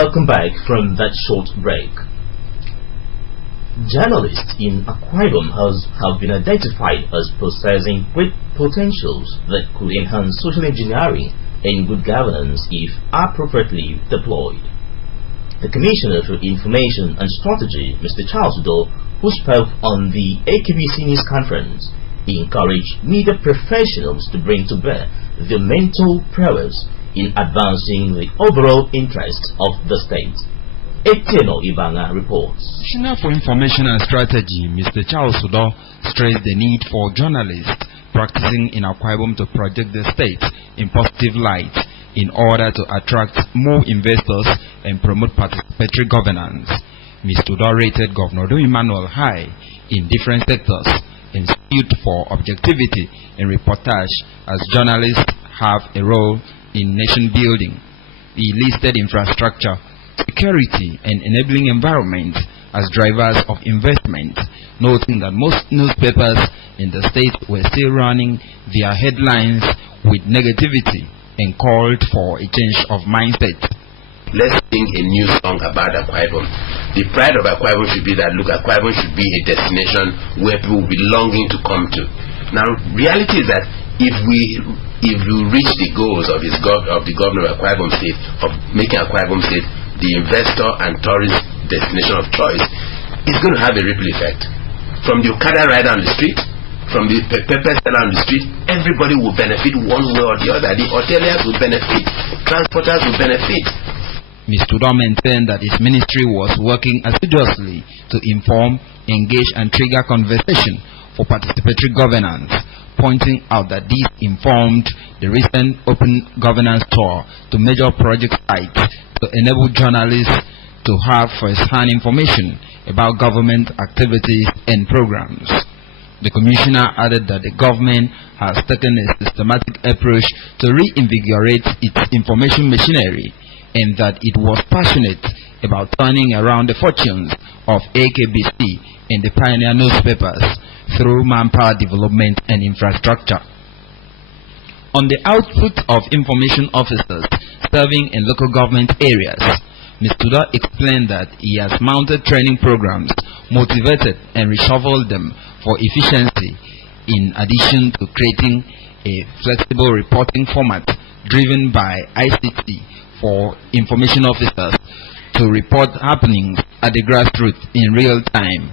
Welcome back from that short break. Journalists in Akwa Ibom have been identified as possessing great potentials that could enhance social engineering and good governance if appropriately deployed. The Commissioner for Information and Strategy, Mr. Charles Udoh, who spoke on the AKBC News Conference, encouraged media professionals to bring to bear their mental prowess in advancing the overall interests of the state. Eteno Ibanga reports. Commissioner for Information and Strategy, Mr. Charles Udoh, stressed the need for journalists practicing in Akwa Ibom to project the state in positive light in order to attract more investors and promote participatory governance. Mr. Udoh rated Governor Dom Emmanuel high in different sectors and stood for objectivity in reportage, as journalists have a role in nation building. He listed infrastructure, security and enabling environment as drivers of investment, noting that most newspapers in the state were still running their headlines with negativity and called for a change of mindset. Let's sing a new song about Akwa Ibom. The pride of Akwa Ibom should be that, look, Akwa Ibom should be a destination where people will be longing to come to. Now, reality is that if we reach the goals of the governor of Akwa Ibom State, of making Akwa Ibom State the investor and tourist destination of choice, it's going to have a ripple effect. From the Okada rider on the street, from the pepper seller on the street, everybody will benefit one way or the other. The hoteliers will benefit, transporters will benefit. Mr. Udoh maintained that his ministry was working assiduously to inform, engage and trigger conversation for participatory governance, pointing out that this informed the recent open governance tour to major project sites to enable journalists to have first-hand information about government activities and programs. The Commissioner added that the government has taken a systematic approach to reinvigorate its information machinery, and that it was passionate about turning around the fortunes of AKBC and the pioneer newspapers through manpower development and infrastructure. On the output of information officers serving in local government areas, Mr. Udoh explained that he has mounted training programs, motivated and reshuffled them for efficiency, in addition to creating a flexible reporting format driven by ICT for information officers to report happenings at the grassroots in real time,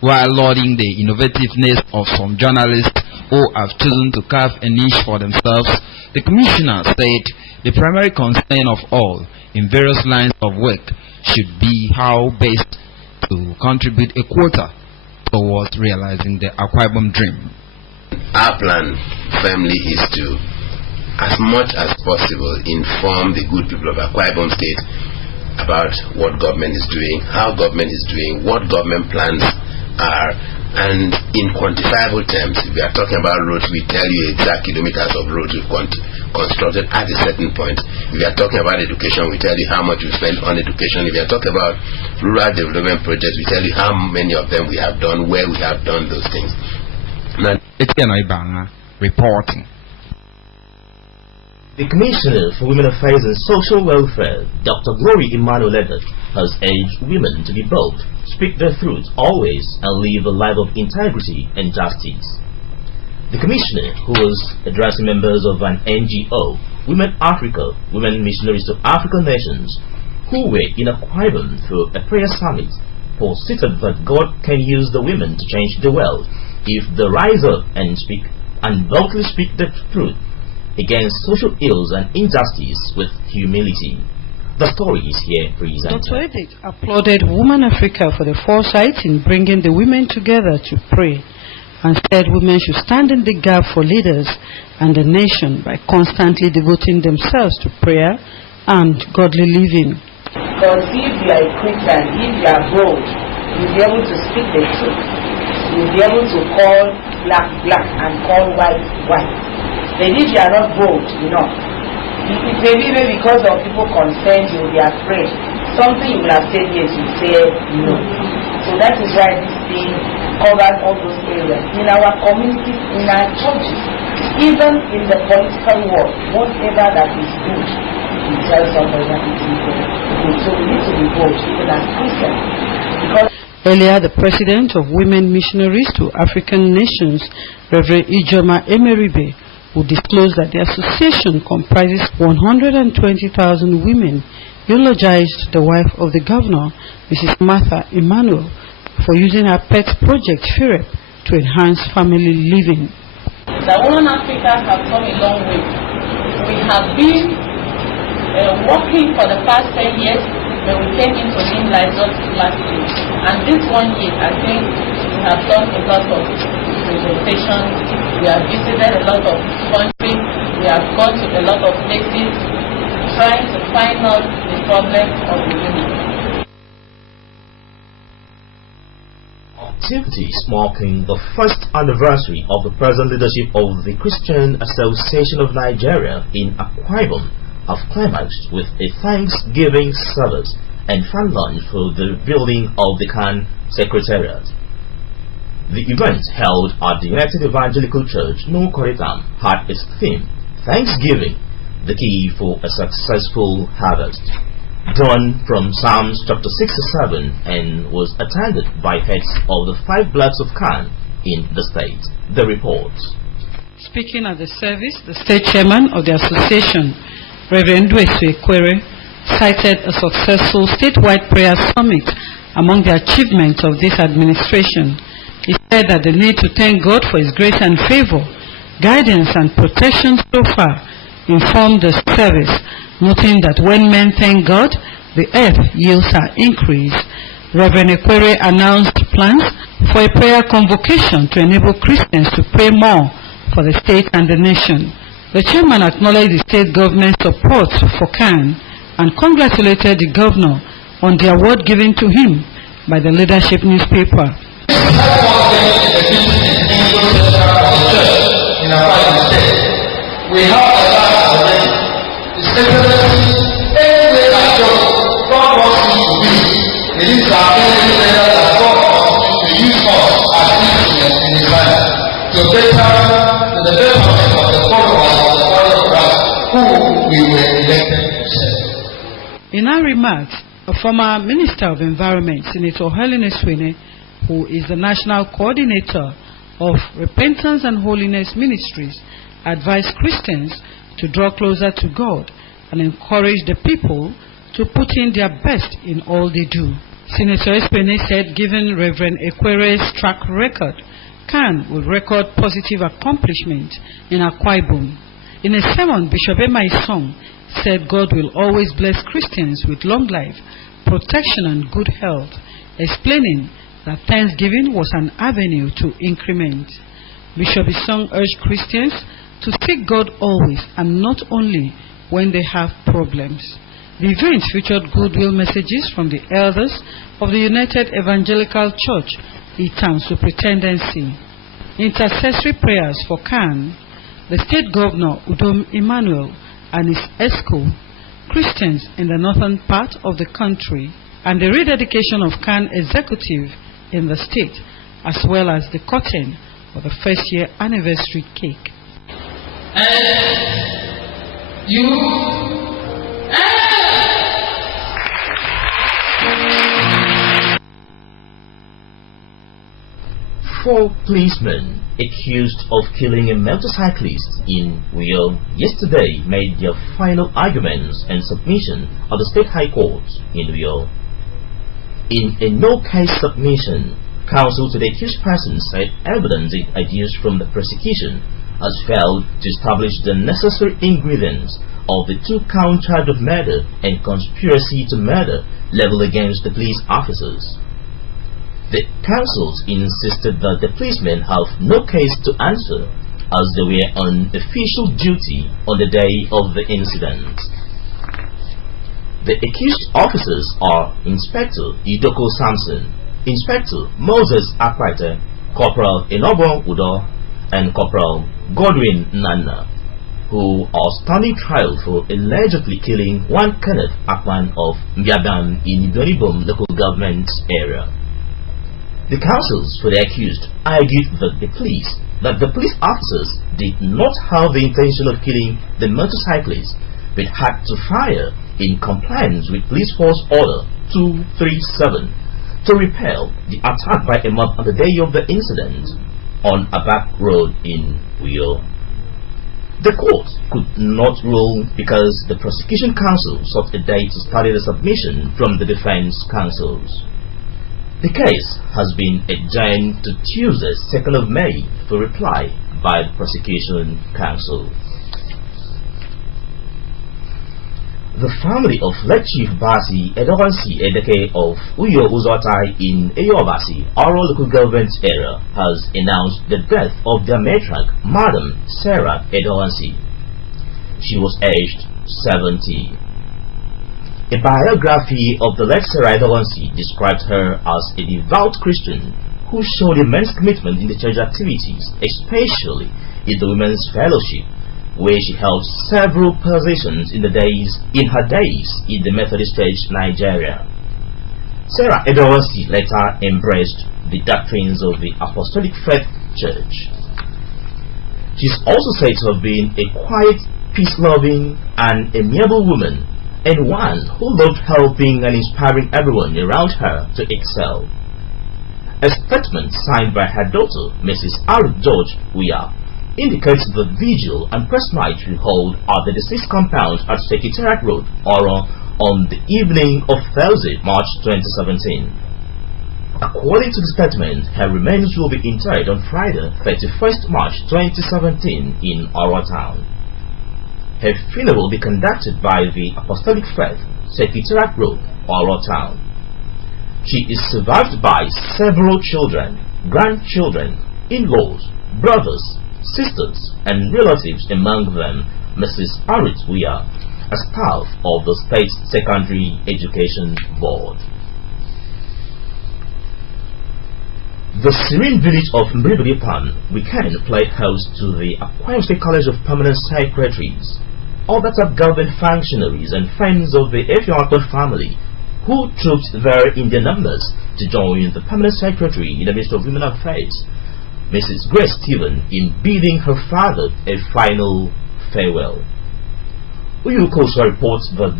while lauding the innovativeness of some journalists who have chosen to carve a niche for themselves. The Commissioner said the primary concern of all in various lines of work should be how best to contribute a quota towards realizing the Akwa Ibom dream. Our plan firmly is to, as much as possible, inform the good people of Akwa Ibom State about what government is doing, how government is doing, what government plans are, and in quantifiable terms. If we are talking about roads, we tell you exact kilometers of roads we've constructed at a certain point. If we are talking about education, we tell you how much we spend on education. If we are talking about rural development projects, we tell you how many of them we have done, where we have done those things. Now, reporting. The Commissioner for Women Affairs and Social Welfare, Dr. Glory Emmanuel Ledet, has urged women to be bold, speak their truth always, and live a life of integrity and justice. The Commissioner, who was addressing members of an NGO, Women Africa, Women Missionaries to African Nations, who were in Akwa Ibom through a prayer summit, posited that God can use the women to change the world if they rise up and boldly speak the truth against social ills and injustice with humility. The story is here presented. Dr. Edith applauded Women Africa for the foresight in bringing the women together to pray, and said women should stand in the gap for leaders and the nation by constantly devoting themselves to prayer and godly living. Because if you are a Christian, if you are bold, you'll be able to speak the truth. You'll be able to call black black and call white white. But if you are not bold enough, it may be because of people concerned, you will be afraid. Something you will have said yes, you say no. So that is why this thing covers all those areas. In our communities, in our churches, even in the political world, whatever that is good, you tell somebody that it is good. So we need to be bold, even as Christians. Because earlier, the president of Women Missionaries to African Nations, Reverend Ijoma Emeribe, who disclosed that the association comprises 120,000 women, eulogized the wife of the governor, Mrs. Martha Emmanuel, for using her pet project, FIREP, to enhance family living. The Women Africa have come a long way. We have been working for the past 10 years, but we came into Limelight just last year. And this 1 year, I think we have done a lot of presentations. We have visited a lot of countries. We have gone to a lot of places trying to find out the problem of the women. Activities marking the first anniversary of the present leadership of the Christian Association of Nigeria in Akwa Ibom have climaxed with a Thanksgiving service and fun lunch for the building of the CAN Secretariat. The event, held at the United Evangelical Church, Nukoritam, had its theme, Thanksgiving, the key for a successful harvest, drawn from Psalms chapter 67, and was attended by heads of the 5 blocks of CAN in the state. The report. Speaking at the service, the state chairman of the association, Reverend Ndwesu Ekwere, cited a successful statewide prayer summit among the achievements of this administration. He said that the need to thank God for His grace and favor, guidance and protection so far informed the service, noting that when men thank God, the earth yields her increase. Reverend Ekwere announced plans for a prayer convocation to enable Christians to pray more for the state and the nation. The chairman acknowledged the state government's support for CAN and congratulated the governor on the award given to him by the Leadership newspaper. We have a lot already. The secretary, anyway, I job, God wants you to be. It is our only letter that God wants to use us as instruments in His life to the betterment of the followers of the body of Christ who we were elected to serve. In her remarks, a former Minister of Environment, Senator Helen Eswene, who is the National Coordinator of Repentance and Holiness Ministries, advised Christians to draw closer to God and encourage the people to put in their best in all they do. Senator Eswene said, given Reverend Ekwere's track record, CAN will record positive accomplishment in Akwa Ibom. In a sermon, Bishop Emaisong said God will always bless Christians with long life, protection and good health, explaining that Thanksgiving was an avenue to increment. Bishop Isong urged Christians to seek God always and not only when they have problems. The event featured goodwill messages from the elders of the United Evangelical Church, Itam Superintendency, intercessory prayers for CAN, the State Governor Udom Emmanuel and his ESCO, Christians in the northern part of the country, and the rededication of CAN executive in the state, as well as the cutting of the first-year anniversary cake. Four policemen accused of killing a motorcyclist in Uyo yesterday made their final arguments and submission at the State High Court in Uyo. In a no-case submission, counsel to the accused person said evidence adduced from the prosecution has failed to establish the necessary ingredients of the 2-count charge of murder and conspiracy to murder leveled against the police officers. The counsels insisted that the policemen have no case to answer as they were on official duty on the day of the incident. The accused officers are Inspector Idoko Samson, Inspector Moses Akwete, Corporal Enobo Udo, and Corporal Godwin Nana, who are standing trial for allegedly killing one Kenneth Akman of Mbiabam in Ibonibom local government area. The counsels for the accused argued that the police officers did not have the intention of killing the motorcyclist, but had to fire in compliance with Police Force Order 237 to repel the attack by a mob on the day of the incident on Abak Road in Uyo. The court could not rule because the prosecution counsel sought a day to study the submission from the defense counsels. The case has been adjourned to Tuesday, 2nd of May, for reply by the prosecution counsel. The family of late Chief Basi Edogansi Edeke of Uyo Uzotai in Eyobasi, Oro local government area, has announced the death of their matriarch, Madam Sarah Edogansi. She was aged 70. A biography of the late Sarah Edogansi described her as a devout Christian who showed immense commitment in the church activities, especially in the Women's Fellowship, where she held several positions in her days in the Methodist Church, Nigeria. Sarah Edogansi later embraced the doctrines of the Apostolic Faith Church. She is also said to have been a quiet, peace-loving, and amiable woman, and one who loved helping and inspiring everyone around her to excel. A statement signed by her daughter, Mrs. Arut George Uya, indicates the vigil and press night will hold at the deceased compound at Secretariat Road, Oro, on the evening of Thursday, March 2017. According to the statement, her remains will be interred on Friday, 31st March 2017 in Oro Town. Her funeral will be conducted by the Apostolic Faith, Secretariat Road, Oro Town. She is survived by several children, grandchildren, in-laws, brothers, sisters, and relatives, among them Mrs. Arit Uya, a staff of the State Secondary Education Board. The serene village of Mbribiripan weekend played host to the Akwa State College of Permanent Secretaries, other top government functionaries and friends of the Effiong family, who trooped there in their numbers to join the Permanent Secretary in the Ministry of Women Affairs, Mrs. Grace Stephen, in bidding her father a final farewell. Uyukosa reports that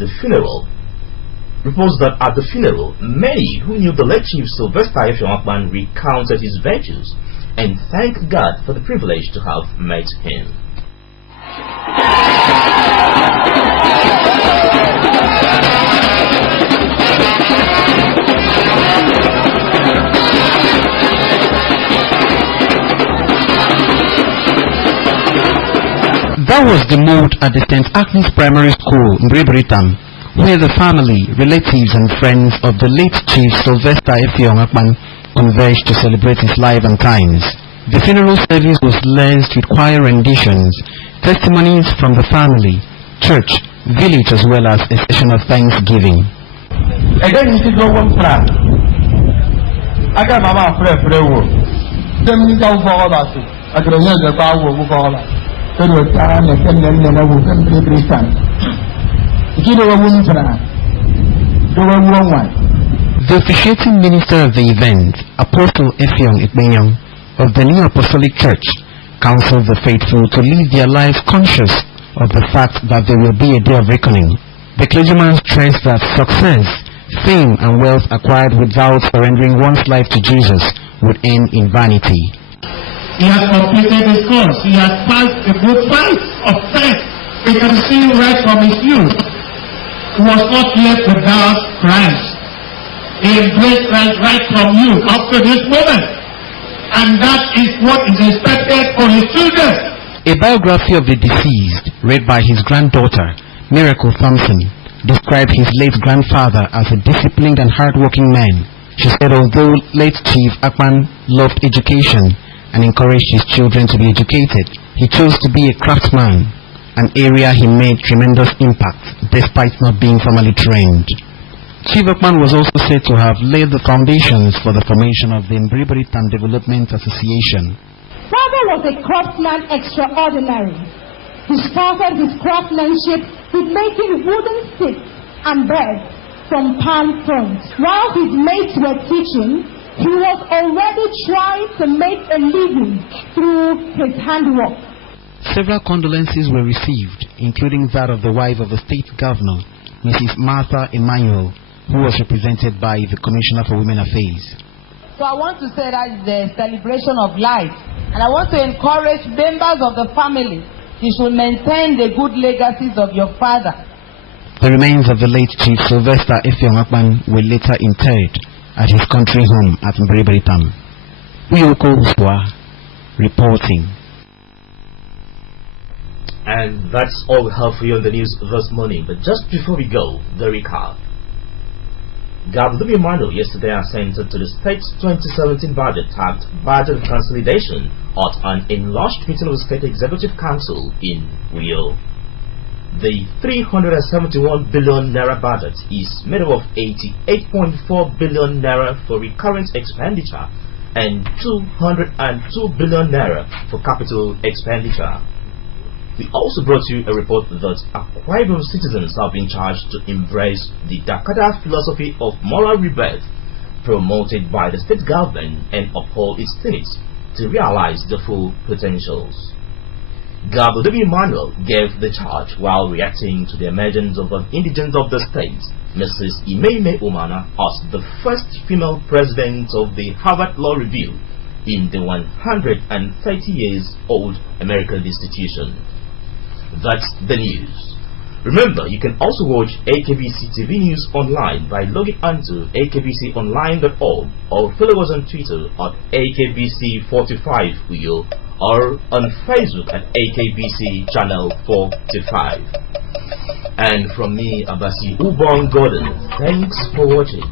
at the funeral, many who knew the late Chief Sylvester Effiong recounted his virtues and thanked God for the privilege to have met him. That was the mood at the St. Agnes Primary School in Mbribiritan, where the family, relatives and friends of the late Chief Sylvester Effiong converged to celebrate his life and times. The funeral service was laced with choir renditions, testimonies from the family, church, village, as well as a session of thanksgiving. Again, you go one plan. I got my friend. Then we go for all that. I could have the power of all that. The officiating minister of the event, Apostle Effiong Ikpenyong of the New Apostolic Church, counseled the faithful to live their lives conscious of the fact that there will be a day of reckoning. The clergyman stressed that success, fame and wealth acquired without surrendering one's life to Jesus would end in vanity. He has completed his course. He has passed a good fight of faith. We can see right from his youth. He was not left without Christ. He embraced Christ right from youth up to this moment. And that is what is expected for his children. A biography of the deceased, read by his granddaughter, Miracle Thompson, described his late grandfather as a disciplined and hard-working man. She said although late Chief Akpan loved education and encouraged his children to be educated, he chose to be a craftsman, an area he made tremendous impact despite not being formally trained. Chief Akpan was also said to have laid the foundations for the formation of the Mbribiritan Development Association. Father was a craftsman extraordinary. He started his craftsmanship with making wooden sticks and bread from palm fronds. While his mates were teaching, he was already trying to make a living through his handwork. Several condolences were received including that of the wife of the state governor, Mrs. Martha Emmanuel, who was represented by the Commissioner for Women Affairs. So I want to say that is the celebration of life. And I want to encourage members of the family, you should maintain the good legacies of your father. The remains of the late Chief Sylvester Effiong were later interred at his country home at Mbreberitam. Uyoko Uswa reporting. And that's all we have for you on the news this morning. But just before we go, the recap. Governor Emmanuel yesterday assented to the state's 2017 budget tagged Budget Consolidation at an enlarged meeting of the State Executive Council in Uyo. The 371 billion naira budget is made up of 88.4 billion naira for recurrent expenditure and 202 billion naira for capital expenditure. We also brought you a report that Akwa Ibom citizens have been charged to embrace the Dakada philosophy of moral rebirth promoted by the state government and uphold its tenets to realize the full potentials. Governor W. Emmanuel gave the charge while reacting to the emergence of an indigent of the state, Mrs. Imeime Umana, as the first female president of the Harvard Law Review in the 130 years old American institution. That's the news. Remember, you can also watch AKBC TV News online by logging onto akbconline.org or follow us on Twitter at AKBC45 Uyo or on Facebook at AKBC Channel 45. And from me, Abasi Ubon Gordon, thanks for watching.